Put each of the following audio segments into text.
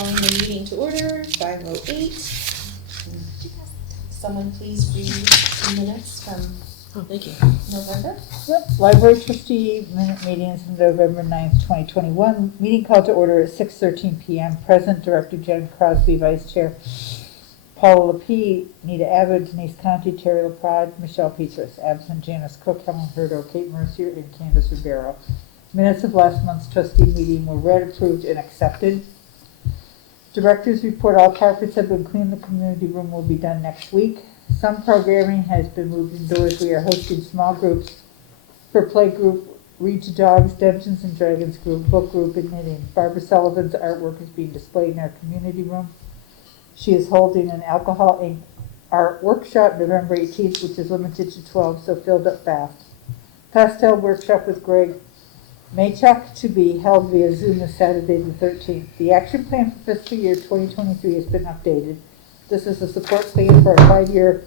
calling the meeting to order, 5:08. Someone please read the minutes from Thank you. November. Yep, library trustee minute meetings from November 9th, 2021. Meeting called to order at 6:13 p.m. Present, Director Jen Crosby, Vice Chair Paula P., Nita Abbott, Denise Conti, Terry LaPrade, Michelle Petras. Absent Janice Cook, Helen Hurdo, Kate Mercier, and Candace Ribeiro. Minutes of last month's trustee meeting were read, approved, and accepted. Directors report all carpets have been cleaned. The community room will be done next week. Some programming has been moved indoors. We are hosting small groups for play group, Read to Dogs, Dungeons and Dragons group, book group, and knitting. Barbara Sullivan's artwork is being displayed in our community room. She is holding an alcohol ink art workshop November 18th, which is limited to 12, so filled up fast. Pastel workshop with Greg Maychuk to be held via Zoom this Saturday the 13th. The action plan for fiscal year 2023 has been updated. This is a support plan for a 5-year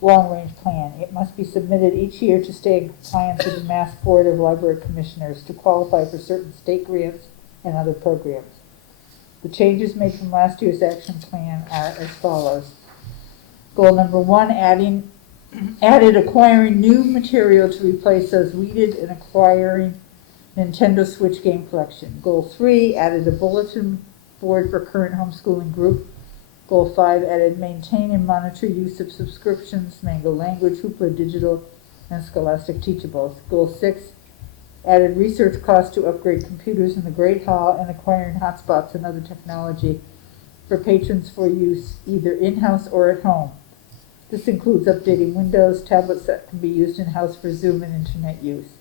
long-range plan. It must be submitted each year to stay in compliance with the Mass Board of Library Commissioners to qualify for certain state grants and other programs. The changes made from last year's action plan are as follows. Goal number 1, added acquiring new material to replace those weeded and acquiring Nintendo Switch game collection. Goal 3, added a bulletin board for current homeschooling group. Goal 5, added maintain and monitor use of subscriptions, Mango Language, Hoopla Digital, and Scholastic Teachables. Goal 6, added research costs to upgrade computers in the Great Hall and acquiring hotspots and other technology for patrons for use either in-house or at home. This includes updating Windows, tablets that can be used in-house for Zoom and internet use.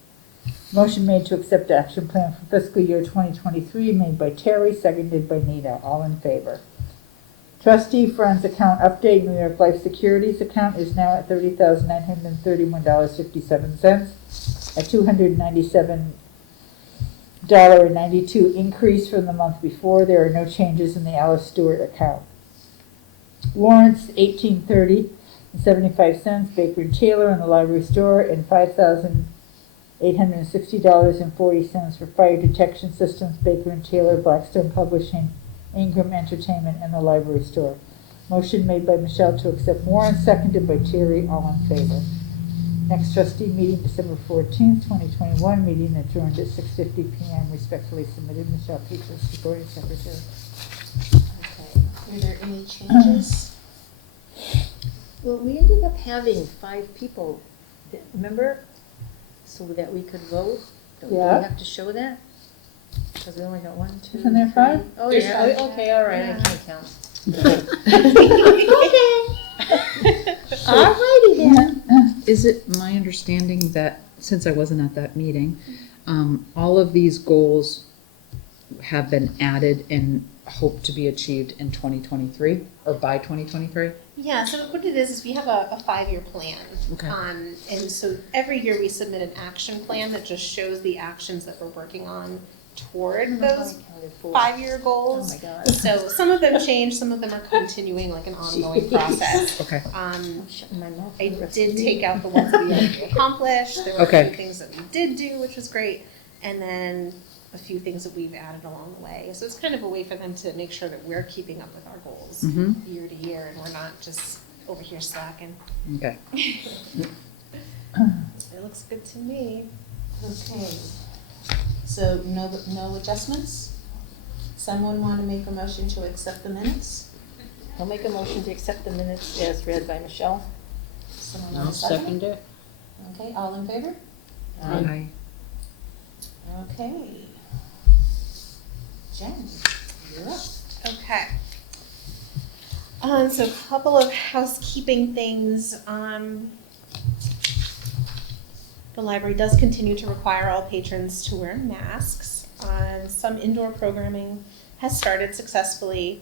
Motion made to accept action plan for fiscal year 2023 made by Terry, seconded by Nita. All in favor. Trustee funds account update. New York Life Securities account is now at $30,931.57, a $297.92 increase from the month before. There are no changes in the Alice Stewart account. Warrants $18.3075, Baker and Taylor in the library store, and $5,860.40 for fire detection systems, Baker and Taylor, Blackstone Publishing, Ingram Entertainment, and the library store. Motion made by Michelle to accept warrants, seconded by Terry. All in favor. Next trustee meeting, December 14th, 2021. Meeting adjourned at 6:50 p.m. Respectfully submitted, Michelle Petras, recording secretary. Okay. Are there any changes? Well, we ended up having 5 people, remember? So that we could vote. Do we have to show that? Because we only got 1, 2, Isn't there 5? Oh, There's yeah. 5. Okay, all right. Yeah. I can't count. Alrighty then. Is it my understanding that, since I wasn't at that meeting, all of these goals have been added and hope to be achieved in 2023 or by 2023? Yeah, so what it is we have a 5-year plan. Okay. And so every year we submit an action plan that just shows the actions that we're working on toward those 5-year goals. Oh my God. So some of them change, some of them are continuing like an ongoing process. Okay. Shutting my mouth I for the rest did of the take meeting. out the ones that we already accomplished. There were a Okay. few things that we did do, which was great. And then a few things that we've added along the way. So it's kind of a way for them to make sure that we're keeping up with our goals year to year and we're not just over here slacking. Okay. It looks good to me. Okay. So no adjustments? Someone want to make a motion to accept the minutes? I'll make a motion to accept the minutes as read by Michelle. Someone want to second it? Okay, all in favor? Aye. Okay. Jen, you're up. Okay. So a couple of housekeeping things. The library does continue to require all patrons to wear masks. Some indoor programming has started successfully.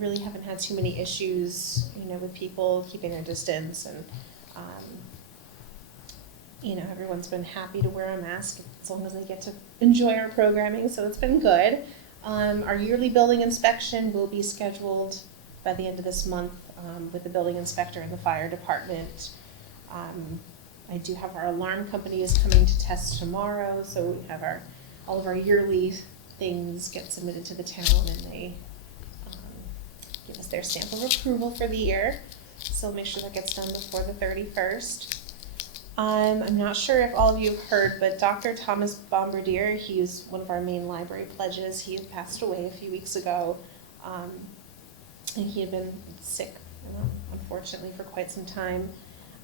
Really haven't had too many issues, with people keeping their distance, and everyone's been happy to wear a mask as long as they get to enjoy our programming. So it's been good. Our yearly building inspection will be scheduled by the end of this month with the building inspector and the fire department. I do have our alarm company is coming to test tomorrow, so we have all of our yearly things get submitted to the town, and they give us their stamp of approval for the year. So make sure that gets done before the 31st. I'm not sure if all of you have heard, but Dr. Thomas Bombardier, he's one of our main library pledges. He had passed away a few weeks ago, and he had been sick, unfortunately, for quite some time.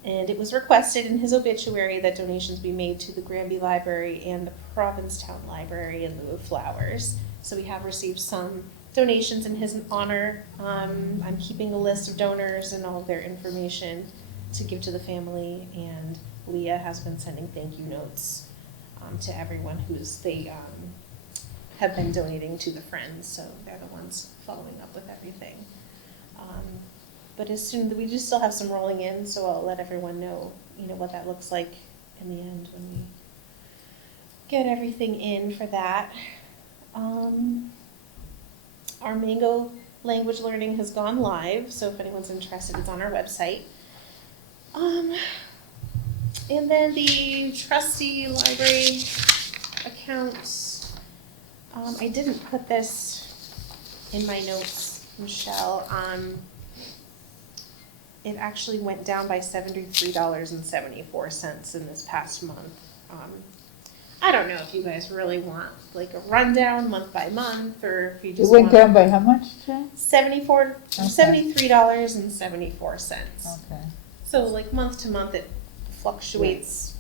And it was requested in his obituary that donations be made to the Granby Library and the Provincetown Library in lieu of flowers. So we have received some donations in his honor. I'm keeping a list of donors and all of their information to give to the family, and Leah has been sending thank you notes to everyone they have been donating to the Friends, so they're the ones following up with everything. But as soon we just still have some rolling in, so I'll let everyone know, what that looks like in the end when we get everything in for that. Our Mango language learning has gone live, so if anyone's interested, it's on our website. And then the trustee library accounts, I didn't put this in my notes, Michelle. It actually went down by $73.74 in this past month. I don't know if you guys really want like a rundown month by month, or if you just It went want down by how much, Jen? $73.74. Okay. So like month to month it fluctuates.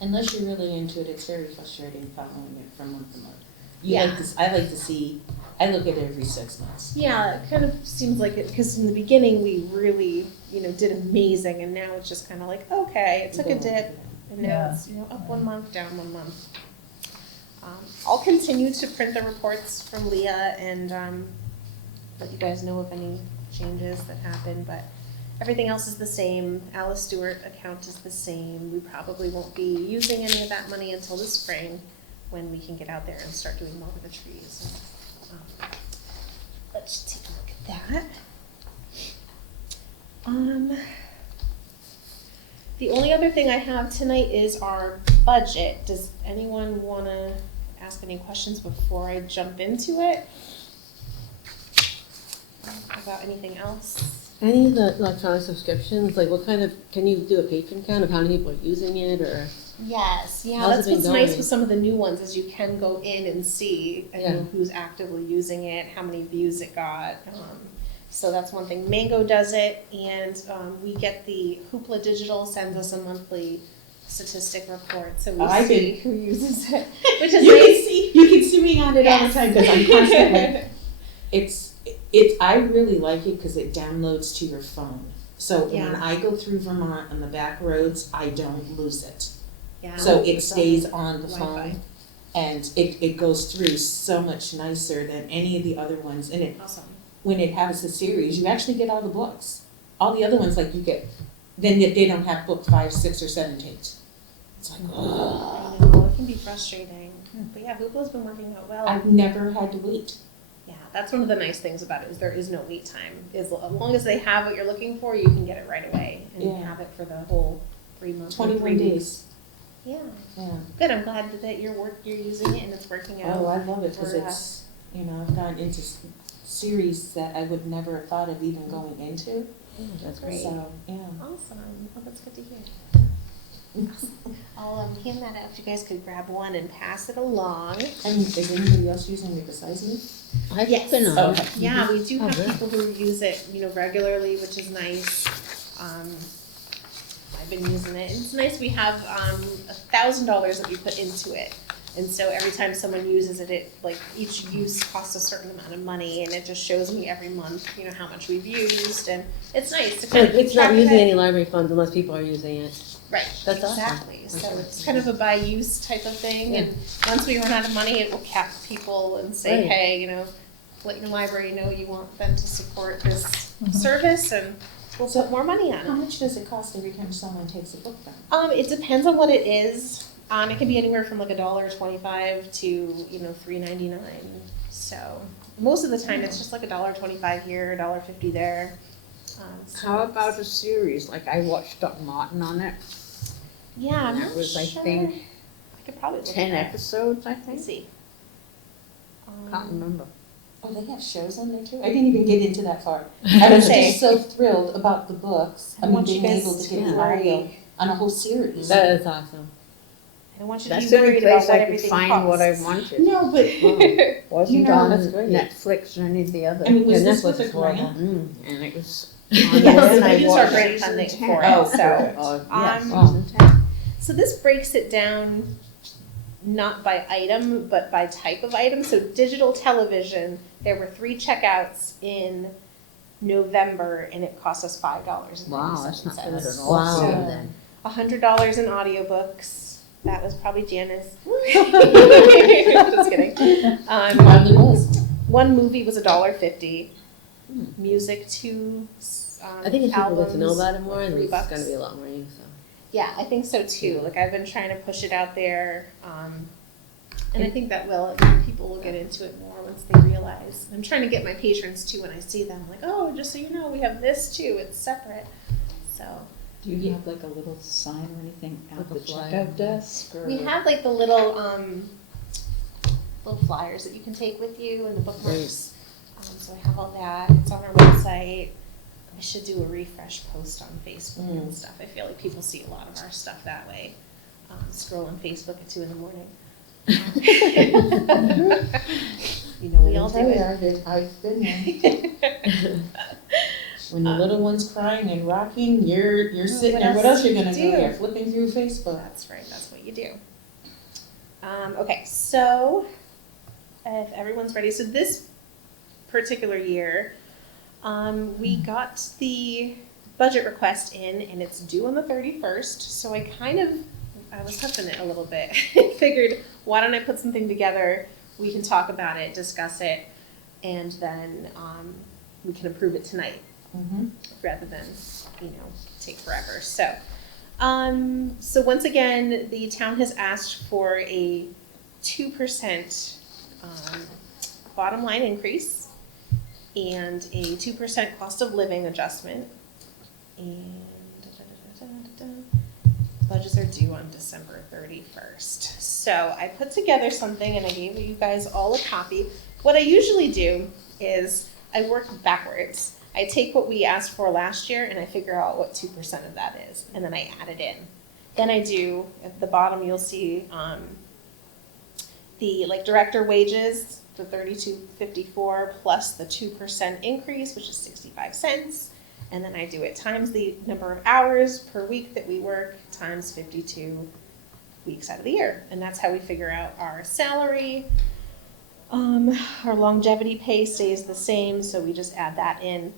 Unless you're really into it, it's very frustrating following it from month to month. Yeah. I like to see, I look at it every 6 months. Yeah, it kind of seems like it, because in the beginning we really, did amazing, and now it's just kind of like, okay, it took a dip, and now it's, up 1 month, down 1 month. I'll continue to print the reports from Leah and let you guys know of any changes that happen, but everything else is the same. Alice Stewart account is the same. We probably won't be using any of that money until the spring, when we can get out there and start doing more with the trees. Let's take a look at that. The only other thing I have tonight is our budget. Does anyone want to ask any questions before I jump into it? About anything else? Any of the electronic subscriptions, like what kind of, can you do a patron count of how many people are using it, or? Yes, yeah, How's that's it been what's nice going? with some of the new ones, is you can go in and see, Yeah. who's actively using it, how many views it got. So that's one thing. Mango does it, and we get the Hoopla Digital sends us a monthly statistic report, so we I see did. who uses it, which is You nice. can see me on it all the time because I'm constantly. I really like it because it downloads to your phone. So when Yeah. I go through Vermont on the back roads, I don't lose it. Yeah. So it It's stays on the Wi-Fi. phone, and it goes through so much nicer than any of the other ones. And Awesome. when it has a series, you actually get all the books. All the other ones, like you get, then they don't have book 5, 6, or 7 tapes. It's like, oh. I know, it can be frustrating. But yeah, Hoopla's been working out well. I've never had to wait. Yeah, that's one of the nice things about it, is there is no wait time. As long as they have what you're looking for, you can get it right away and Yeah. have it for the whole 3 months. 21 days. Yeah, Yeah. good. I'm glad that you're using it and it's working out. Oh, I love it because for it's, I've gone into series that I would never have thought of even going into. That's great. So, yeah. Awesome. Well, that's good to hear. I'll hand that out if you guys could grab one and pass it along. And is anybody else using it besides me? I've Yes. been on it. Okay. Yeah, we do Oh, have good. people who use it, regularly, which is nice. I've been using it. It's nice. We have $1,000 that we put into it, and so every time someone uses it, each use costs a certain amount of money, and it just shows me every month, how much we've used, and it's nice to kind of keep It's not track of using it. any library funds unless people are using it. Right, That's awesome. exactly. So Okay. it's kind of a by use type of thing, Yeah. and once we run out of money, it will cap people and say, Right. hey, let your library know you want them to support this service, and we'll put more money on How it. much does it cost every time someone takes a book down? It depends on what it is. It can be anywhere from $1.25 to $3.99. So most of the time, it's just like $1.25 here, $1.50 there. So How about a series? Like I watched Doc Martin on it. Yeah, I'm That not was, I sure. think, I could probably look 10 at that. episodes, I Let's think. see. Can't remember. Oh, they have shows on there too? I didn't even get into that far. I was just so thrilled about the books. I mean, want you being guys able to to get be the audio worried. on a whole series. That is awesome. I don't want you to That's be the only worried about place what I could everything find what I costs. wanted. No, but Wasn't You know, on that's great. Netflix or any of the others. I mean, was Yeah, this Netflix with a is horrible. grant? And it was Yes, on there and I we use our watched grant season funding 10. for it, Oh, so. perfect. Yes, Um, season 10. So this breaks it down not by item, but by type of item. So digital television, there were 3 checkouts in November, and it cost us $5. Wow, that's not bad at all. Wow. So, Then. $100 in audiobooks. That was probably Janice. Just kidding. Probably was. One movie was $1.50. Music, 2 I think if people get to know albums, about it more, then $3. it's gonna be a lot more use, so. Yeah, I think so too. Like I've been trying to push it out there, and I think that will. People will get into it more once they realize. I'm trying to get my patrons too when I see them, like, oh, just so you know, we have this too. It's separate. So Do you have like a little sign or anything at Like a the flyer. checkout desk? Or? we have like the little little flyers that you can take with you and the bookmarks. So I have all that. It's on our website. I should do a refresh post on Facebook and stuff. I feel like people see a lot of our stuff that way. Scroll on Facebook at 2 a.m. You know, we all do it. I've been there. When the little one's crying and rocking, you're sitting what there. What else else are you gonna do? do? You're flipping through Facebook. That's right, that's what you do. Okay, so if everyone's ready, so this particular year, we got the budget request in and it's due on the 31st, so I was huffing it a little bit. Figured, why don't I put something together, we can talk about it, discuss it, and then we can approve it tonight. Rather than, take forever. So, so once again, the town has asked for a 2% bottom line increase and a 2% cost of living adjustment. And budgets are due on December 31st. So I put together something and I gave you guys all a copy. What I usually do is I work backwards. I take what we asked for last year and I figure out what 2% of that is, and then I add it in. Then I do, at the bottom you'll see the director wages, the $32.54 plus the 2% increase, which is 65 cents. And then I do it times the number of hours per week that we work times 52 weeks out of the year. And that's how we figure out our salary. Our longevity pay stays the same, so we just add that in.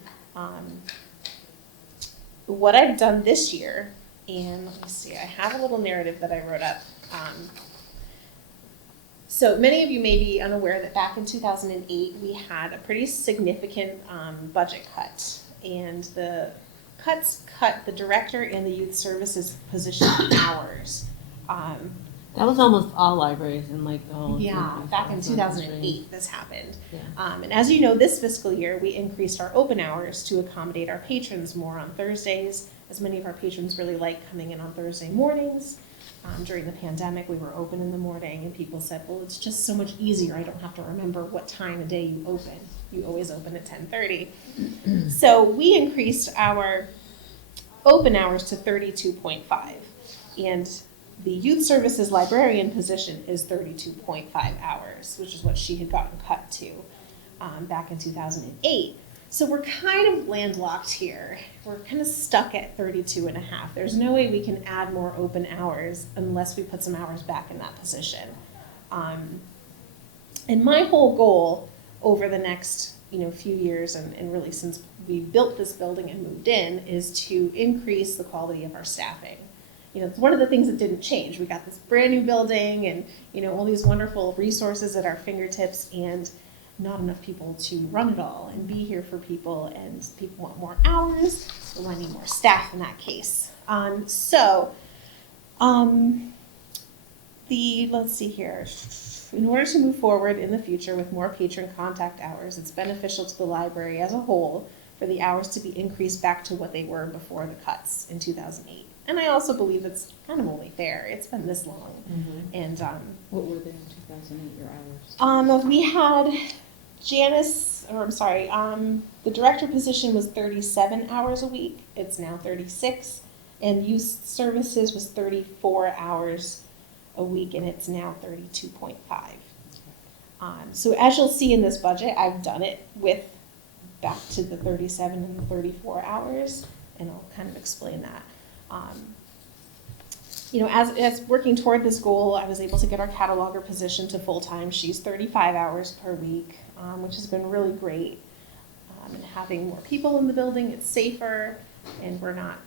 What I've done this year, and let me see, I have a little narrative that I wrote up. So many of you may be unaware that back in 2008, we had a pretty significant budget cut. And the cuts cut the director and the youth services position hours. That was almost all libraries in the whole. Yeah, back in 2008, this happened. Yeah. And as you know, this fiscal year, we increased our open hours to accommodate our patrons more on Thursdays, as many of our patrons really like coming in on Thursday mornings. During the pandemic, we were open in the morning, and people said, well, it's just so much easier. I don't have to remember what time of day you open. You always open at 10:30. So we increased our open hours to 32.5, and the youth services librarian position is 32.5 hours, which is what she had gotten cut to back in 2008. So we're kind of landlocked here. We're kind of stuck at 32 and a half. There's no way we can add more open hours unless we put some hours back in that position. And my whole goal over the next few years, and really since we built this building and moved in, is to increase the quality of our staffing. It's one of the things that didn't change. We got this brand new building and, all these wonderful resources at our fingertips, and not enough people to run it all and be here for people, and people want more hours, so I need more staff in that case. Let's see here. In order to move forward in the future with more patron contact hours, it's beneficial to the library as a whole for the hours to be increased back to what they were before the cuts in 2008. And I also believe it's kind of only fair. It's been this long. And What were they in 2008, your hours? we had the director position was 37 hours a week. It's now 36. And youth services was 34 hours a week, and it's now 32.5. So as you'll see in this budget, I've done it with back to the 37 and the 34 hours, and I'll kind of explain that. As working toward this goal, I was able to get our cataloger position to full-time. She's 35 hours per week, which has been really great. And having more people in the building, it's safer, and we're not,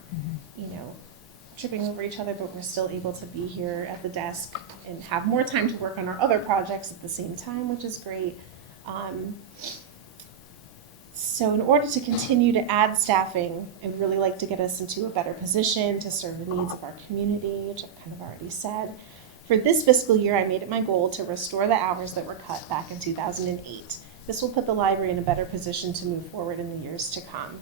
tripping over each other, but we're still able to be here at the desk and have more time to work on our other projects at the same time, which is great. So in order to continue to add staffing, I'd really like to get us into a better position to serve the needs of our community, which I've kind of already said. For this fiscal year, I made it my goal to restore the hours that were cut back in 2008. This will put the library in a better position to move forward in the years to come.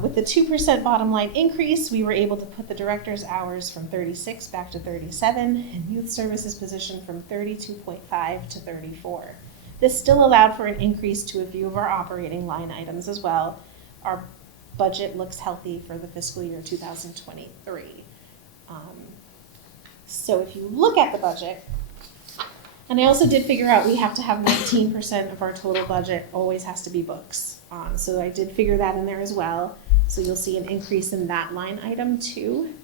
With the 2% bottom line increase, we were able to put the director's hours from 36 back to 37, and youth services position from 32.5 to 34. This still allowed for an increase to a few of our operating line items as well. Our budget looks healthy for the fiscal year 2023. So if you look at the budget, and I also did figure out we have to have 19% of our total budget always has to be books. So I did figure that in there as well. So you'll see an increase in that line item too.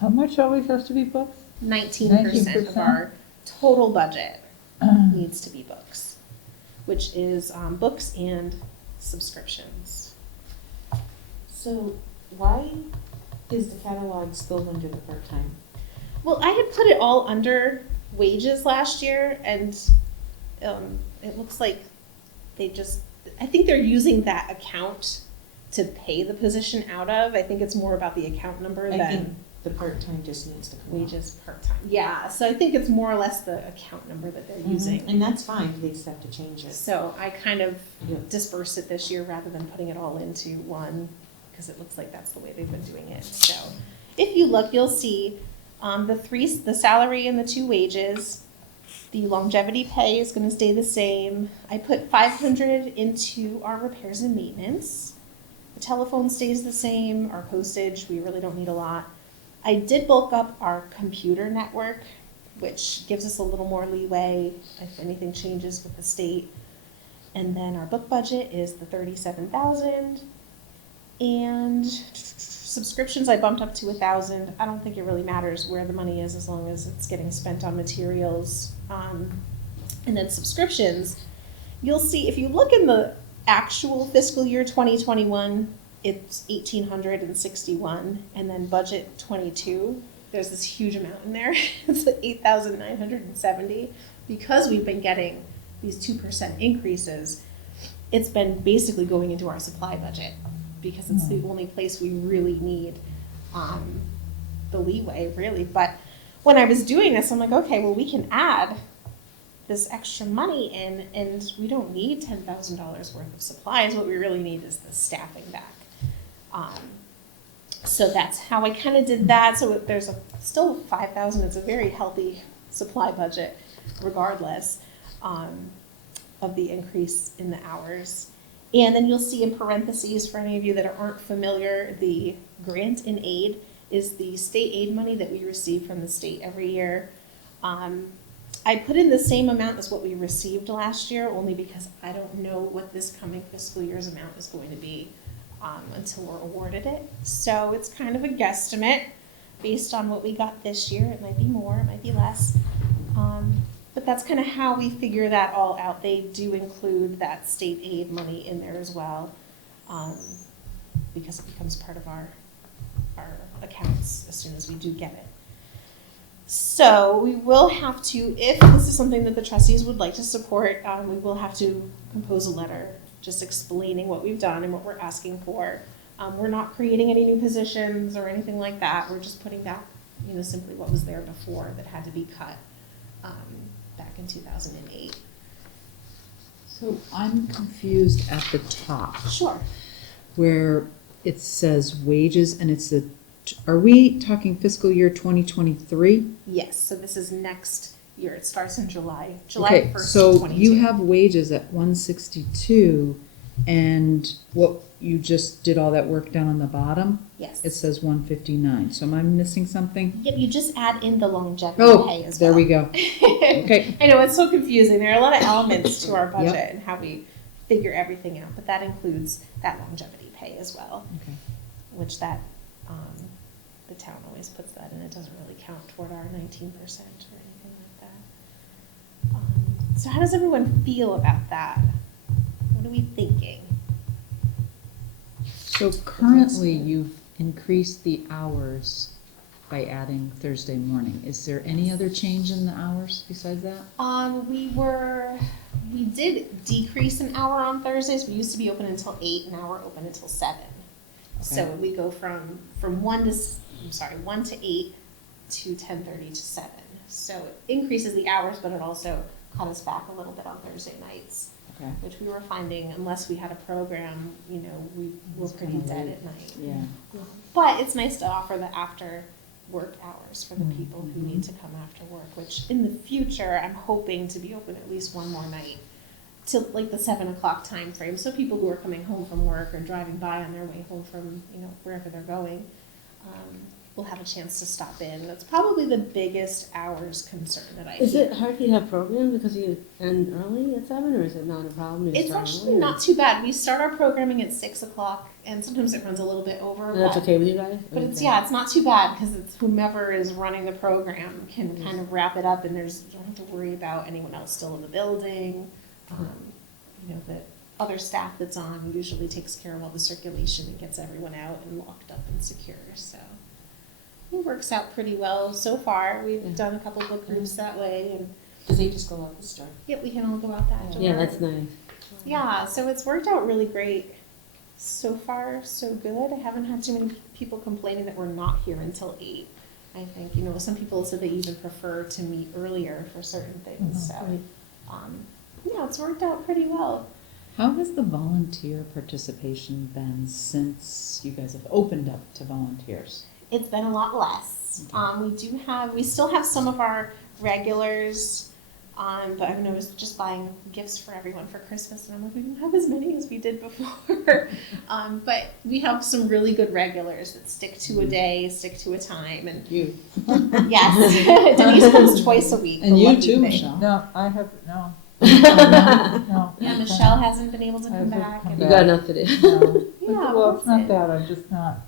How much always has to be books? 19% of our total budget needs to be books, which is books and subscriptions. So why is the catalog still under the part-time? Well, I had put it all under wages last year, and it looks like I think they're using that account to pay the position out of. I think it's more about the account number I than think the part-time just needs to come out. wages part-time. Yeah, so I think it's more or less the account number that they're using. And that's fine, they just have to change it. So I kind of Yeah. dispersed it this year rather than putting it all into one, because it looks like that's the way they've been doing it. So if you look, you'll see the salary and the 2 wages. The longevity pay is going to stay the same. I put 500 into our repairs and maintenance. The telephone stays the same. Our postage, we really don't need a lot. I did bulk up our computer network, which gives us a little more leeway if anything changes with the state. And then our book budget is the $37,000. And subscriptions I bumped up to 1,000. I don't think it really matters where the money is as long as it's getting spent on materials. And then subscriptions, you'll see if you look in the actual fiscal year 2021, it's 1,861, and then budget 22, there's this huge amount in there. It's 8,970. Because we've been getting these 2% increases, it's been basically going into our supply budget, because it's the only place we really need the leeway, really. But when I was doing this, I'm like, okay, well, we can add this extra money in, and we don't need $10,000 worth of supplies. What we really need is the staffing back. So that's how I kind of did that. So there's still 5,000. It's a very healthy supply budget, regardless of the increase in the hours. And then you'll see in parentheses, for any of you that aren't familiar, the grant and aid is the state aid money that we receive from the state every year. I put in the same amount as what we received last year, only because I don't know what this coming fiscal year's amount is going to be until we're awarded it. So it's kind of a guesstimate based on what we got this year. It might be more, it might be less. But that's kind of how we figure that all out. They do include that state aid money in there as well, because it becomes part of our accounts as soon as we do get it. So we will have to, if this is something that the trustees would like to support, we will have to compose a letter just explaining what we've done and what we're asking for. We're not creating any new positions or anything like that. We're just putting back, simply what was there before that had to be cut back in 2008. So I'm confused at the top Sure. where it says wages, and are we talking fiscal year 2023? Yes, so this is next year. It starts in July Okay, 1st, so 22. you have wages at 162, and what, you just did all that work down on the bottom? Yes. It says 159, so am I missing something? Yep, you just add in the longevity Oh, pay as there well. we go. Okay. I know, it's so confusing. There are a lot of elements to our budget Yep. and how we figure everything out, but that includes that longevity pay as well, Okay. which that, the town always puts that in. It doesn't really count toward our 19% or anything like that. So how does everyone feel about that? What are we thinking? So currently, you've increased the hours by adding Thursday morning. Is there any other change in the hours besides that? We did decrease an hour on Thursdays. We used to be open until 8, now we're open until 7. So Okay. we go from 1 to 8 to 10:30 to 7. So it increases the hours, but it also cut us back a little bit on Thursday nights, Okay. which we were finding, unless we had a program, we were It's pretty kinda dead late. at night. Yeah. But it's nice to offer the after work hours for the Mm-hmm. people who need to come after work, which in the future, I'm hoping to be open at least one more night to like the 7 o'clock time frame. So people who are coming home from work or driving by on their way home from, wherever they're going, will have a chance to stop in. That's probably the biggest hours concern that I Is hear. it hard to have programs because you end early at 7, or is it not a problem? You It's start actually early, or- not too bad. We start our programming at 6 o'clock and sometimes it runs a little bit over. And that's but- okay with you guys? But it's, Okay. it's not too bad because it's whomever is running the program can kind of wrap it up and you don't have to worry about anyone else still in the building. The other staff that's on usually takes care of all the circulation and gets everyone out and locked up and secure, so. It works out pretty well so far. We've done a couple book groups that way and, Cause they just go out the store. yep, we can all go out that door. Yeah, that's nice. Yeah, so it's worked out really great. So far, so good. I haven't had too many people complaining that we're not here until 8. I think, some people said they even prefer to meet earlier for certain things, so. It's worked out pretty well. How has the volunteer participation been since you guys have opened up to volunteers? It's been a lot less. We still have some of our regulars, but I was just buying gifts for everyone for Christmas, and I'm like, we don't have as many as we did before. But we have some really good regulars that stick to a day, stick to a time, and You. yes, Denise comes twice a week. And the you lucky too, thing. Michelle. No, I have, no. No. Yeah, Michelle hasn't been able to come Hasn't back. come and- You got enough to do. No. Yeah, Well, it's not that's it. that, I'm just not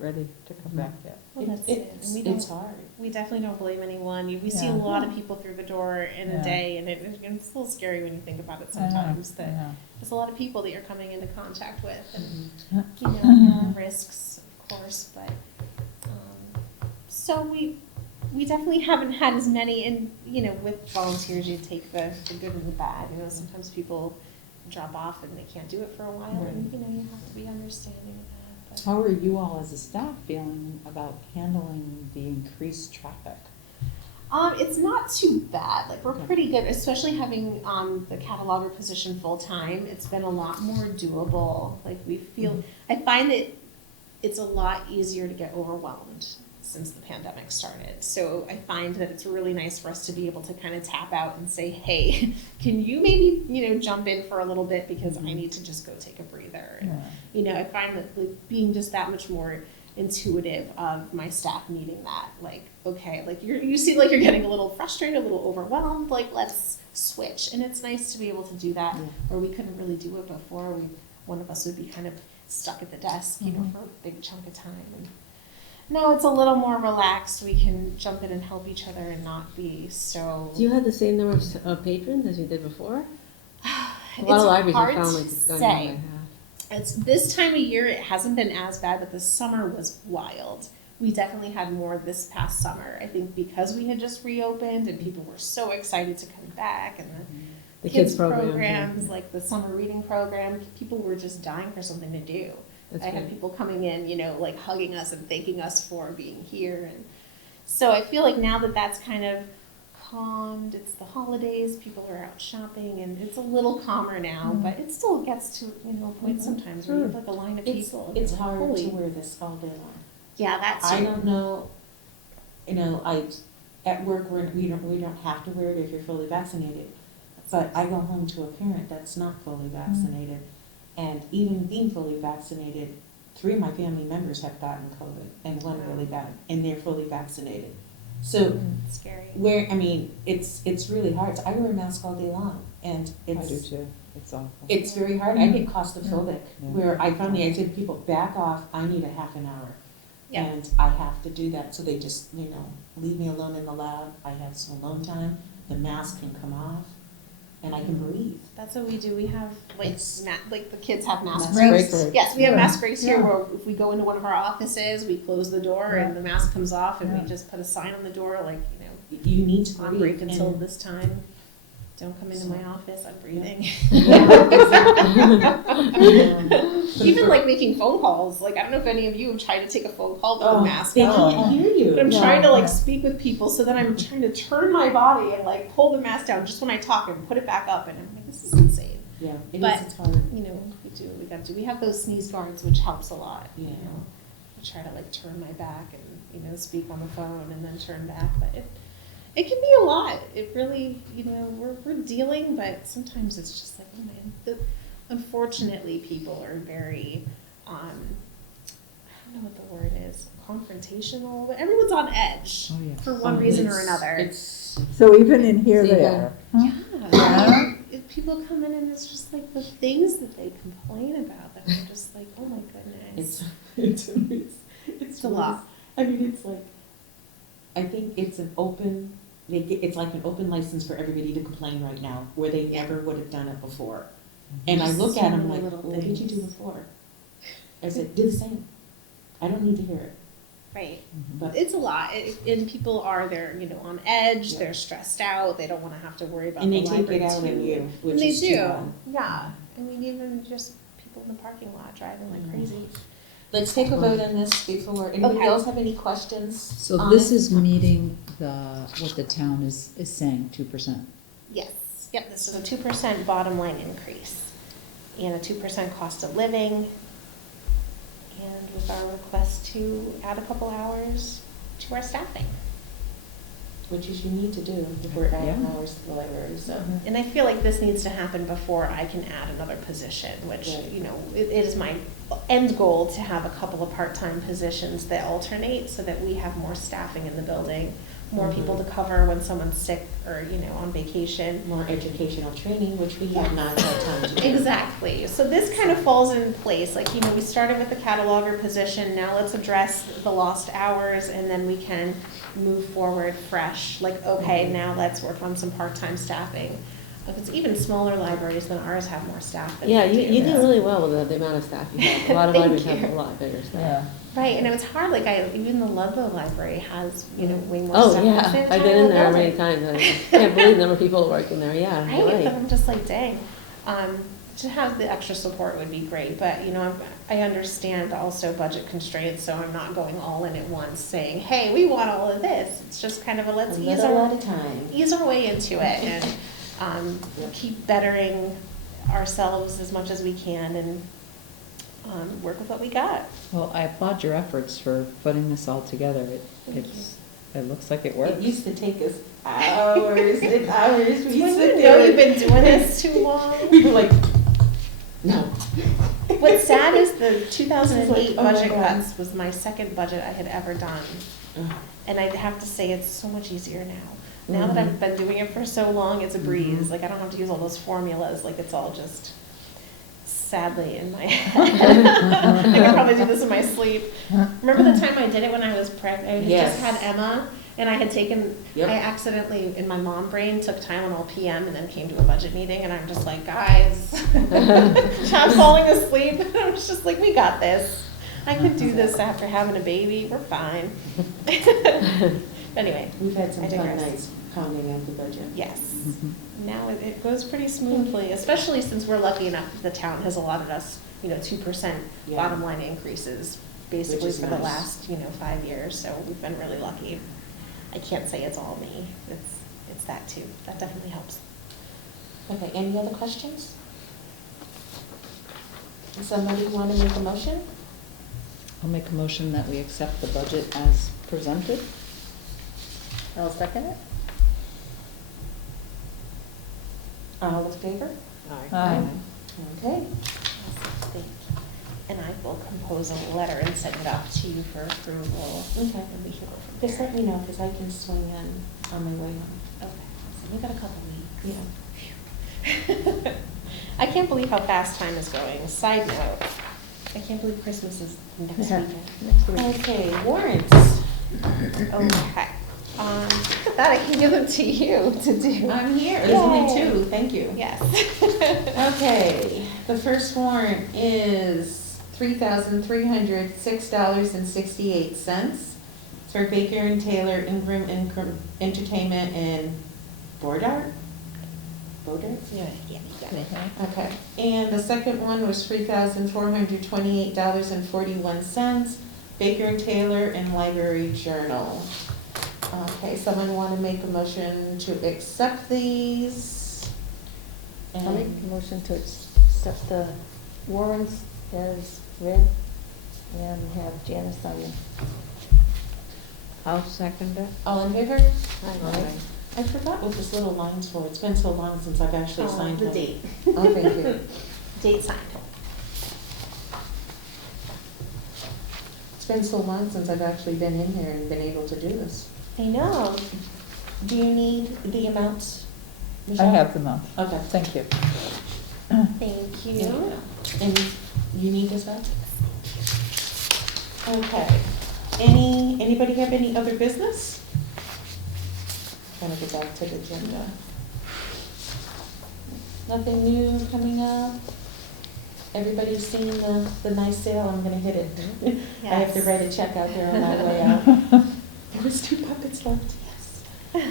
ready to come back yet. Well, that's it. And we It's don't- hard. We definitely don't blame anyone. We see a Yeah. lot of people through the door in Yeah. a day, and it's a little scary when you think about it I know, sometimes. I That know. there's a lot of people that you're coming into contact with, and Mm-hmm. there are risks, of course. But so we definitely haven't had as many. And with volunteers, you take the good and the bad. Sometimes people drop off and they can't do it for a while, and you have to be understanding of that. But. How are you all as a staff feeling about handling the increased traffic? It's not too bad. Like, we're Okay. pretty good, especially having the cataloger position full time. It's been a lot more doable. Like, we feel, I find that it's a lot easier to get overwhelmed since the pandemic started. So I find that it's really nice for us to be able to kind of tap out and say, hey, can you maybe, jump in for a little bit because I need to just go take a breather. And, Yeah. I find that like, being just that much more intuitive of my staff needing that. Like, okay, like you seem like you're getting a little frustrated, a little overwhelmed, like let's switch. And it's nice to be able to do that where we couldn't really do it before. One of us would be kind of stuck at the desk, for a big chunk of time. And now it's a little more relaxed. We can jump in and help each other and not be so. Do you have the same number of patrons as you did before? A It's lot of libraries hard have found to like it's gone down by say. half. It's this time of year, it hasn't been as bad, but the summer was wild. We definitely had more this past summer. I think because we had just reopened and people were so excited to come back, and The kids program. programs, like the summer reading program, people were just dying for something to do. That's I had great. people coming in, like hugging us and thanking us for being here. And so I feel like now that that's kind of calmed, it's the holidays, people are out shopping, and it's a little calmer now, but it still gets to, a point sometimes where you have like a line of people. and It's you're like, hard "Holy." to wear this all day long. Yeah, that's I don't know, at work, we don't have to wear it if you're fully vaccinated. But I go home to a parent that's not fully vaccinated. And even being fully vaccinated, 3 of my family members have gotten COVID and 1 really bad, and they're fully vaccinated. So It's scary. it's really hard. So I wear a mask all day long, and I do it's too. It's awful. it's very hard. I get claustrophobic, Yeah. where I say to people, back off, I need a half an hour. Yeah. And I have to do that, so they just, leave me alone in the lab. I have some alone time, the mask can come off, and I can breathe. That's what we do. We have like the kids have mask Mask breaks. break. Yes, we have Yeah. mask breaks here Yeah. where if we go into one of our offices, we close the door and the mask comes off, and Yeah. we just put a sign on the door like, You need to on breathe. break until and- this time. Don't come into my office. I'm breathing. Even like making phone calls. Like I don't know if any of you have tried to take a phone call with a mask They on. can't hear you. But I'm Yeah. trying to like Yeah. speak with people, so then I'm trying to turn my body and like pull the mask down just when I talk and put it back up, and I'm like, this is insane. Yeah, But- it's hard. We do what we got to do. We have those sneeze guards, which helps a lot. Yeah. I try to like turn my back and speak on the phone and then turn back, but it can be a lot. It really, we're dealing, but sometimes it's just like, oh man. Unfortunately, people are very, I don't know what the word is, confrontational, but everyone's on edge Oh, yeah. for one reason or another. It's So even in here they Yeah. are. Huh? Yeah. If people come in and it's just like the things that they complain about that I'm just like, oh my goodness. it's It's a lot. I mean, it's like, I think it's it's like an open license for everybody to complain right now, where they never would have done it before. And I look So at them many like, little well, what did you do things. before? I said, do the same. I don't need to hear it. Right. But It's a lot, and people are on edge. Yeah. They're stressed out. They don't want to have to worry about and the they take library it out too. on you, which And they is do. too bad. Yeah. I mean, even just people in the parking lot driving like crazy. Let's take a vote on this before, anybody Okay. else have any questions? So on this it? is meeting what the town is saying, 2%. Yes. Yep. This is a 2% bottom line increase, and a 2% cost of living, and with our request to add a couple hours to our staffing. Which is you need to do if we're adding Yeah. hours to the library, so. And I feel like this needs to happen before I can add another position, which, Right. it is my end goal to have a couple of part-time positions that alternate so that we have more staffing in the building, more people to cover when someone's sick or, on vacation. More educational training, which we have not had time to do. Exactly. So this kind of falls in place. Like, we started with the cataloger position. Now let's address the lost hours, and then we can move forward fresh. Like, okay, now let's work on some part-time staffing. Because even smaller libraries than ours have more staff than Yeah, we you do. did really well with the amount of staff you have. A lot of Thank libraries have you. a lot bigger staff. Yeah. Right, and it was hard. Like, even the Ludlow Library has, way more Oh, staff. yeah, than the I've been in entire there many building. times. I can't believe the number of people working there, yeah, Right, you're but right. I'm just like, dang. To have the extra support would be great, but, I understand also budget constraints, so I'm not going all in at once saying, hey, we want all of this. It's just kind of a let's A ease little our at a time. ease our way into it and keep bettering ourselves as much as we can and work with what we got. Well, I applaud your efforts for putting this all together. Thank It looks like it It works. used to take us hours and hours. When We you sit know there. you've been doing this too long. We were like, no. What's sad is the 2008 This is like, oh my budget God. cuts was my second budget I had ever done. Ugh. And I'd have to say it's so much easier now. Now that I've been doing it for so long, it's a breeze. Like, I don't have to use all those formulas. Like, it's all just sadly in my head. I could probably do this in my sleep. Remember the time I did it when I was pregnant? I had Yes. just had Emma, and I had taken, Yep. I accidentally, in my mom brain, took time on all PM and then came to a budget meeting, and I'm just like, guys, I'm falling asleep. I was just like, we got this. I could do this after having a baby. We're fine. Anyway, We've had some I fun digress. nights pounding out the budget. yes. Mhm. Now it goes pretty smoothly, especially since we're lucky enough that the town has allotted us, 2% Yeah. bottom line increases basically Which is for the nice. last, 5 years. So we've been really lucky. I can't say it's all me. It's that too. That definitely helps. Okay, any other questions? Does somebody want to make a motion? I'll make a motion that we accept the budget as presented. I'll second it. All in favor? Aye. Okay. Thank you. And I will compose a letter and send it off to you for approval. Okay. And we can go from Just there. let me know, because I can swing in on my way home. Okay, so we've got a couple weeks. Yeah. I can't believe how fast time is going. Side note, I can't believe Christmas is next Yeah. weekend. Next week. Okay, warrants. Okay. Look at that, I can give them to you to do. I'm here. There's only Yay. two. Thank you. Yes. Okay, the first warrant is $3,306.68 for Baker and Taylor Ingram Entertainment and Board Art? Board Art? Yeah, you got it. Okay, and the second one was $3,428.41, Baker and Taylor and Library Journal. Okay, someone want to make a motion to accept these? I'll make a motion to accept the warrants as read and have Janice sign them. I'll second it. All in favor? Aye. I forgot what this little line's for. It's been so long since I've actually signed The one. date. Oh, thank you. Date signed. It's been so long since I've actually been in here and been able to do this. I know. Do you need the amounts? I Michelle? have them all. Okay. Thank you. Thank you. Yeah. And you need this back? Okay. Anybody have any other business? Trying to get back to the agenda. Nothing new coming up? Everybody's seen the nice sale, I'm gonna hit it. I have to Yes. write a check out there on my way out. There was 2 puppets left, yes.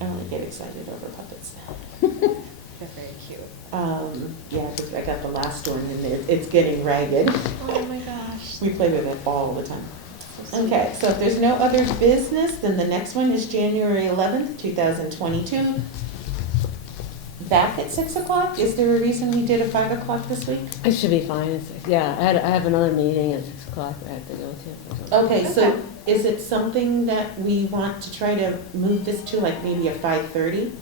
I only get excited over puppets now. They're very cute. Yeah, 'cause I got the last one and it's getting ragged. Oh my gosh. We play with it all the time. So sweet. Okay, so if there's no other business, then the next one is January 11th, 2022. Back at 6 o'clock? Is there a reason we did a 5 o'clock this week? It should be fine. Yeah, I have another meeting at 6 o'clock I have to go to. Okay, so Okay. is it something that we want to try to move this to like maybe a 5:30?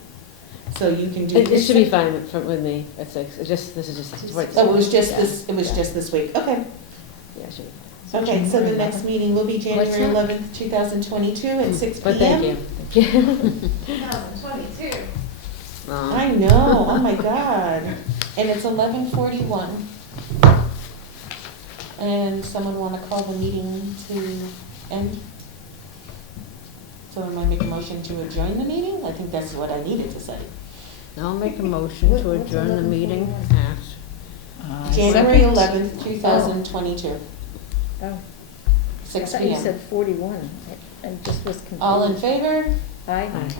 So you can do It this? should be fine with me at 6. This is just. Oh, it was just Yeah, this, it was yeah. just this week, okay. Yeah, it should be Okay, so the next meeting will be January What's that? 11th, 2022 at 6 fine. But PM. thank you. Thank you. 2022. I know, oh my God. And it's 11:41. And someone want to call the meeting to end? Someone might make a motion to adjourn the meeting? I think that's what I needed to say. I'll make a motion to adjourn the meeting at January 11th, 2022, Oh, I 6 thought you PM. said 41. I just was confused. All in favor? Aye. Okay.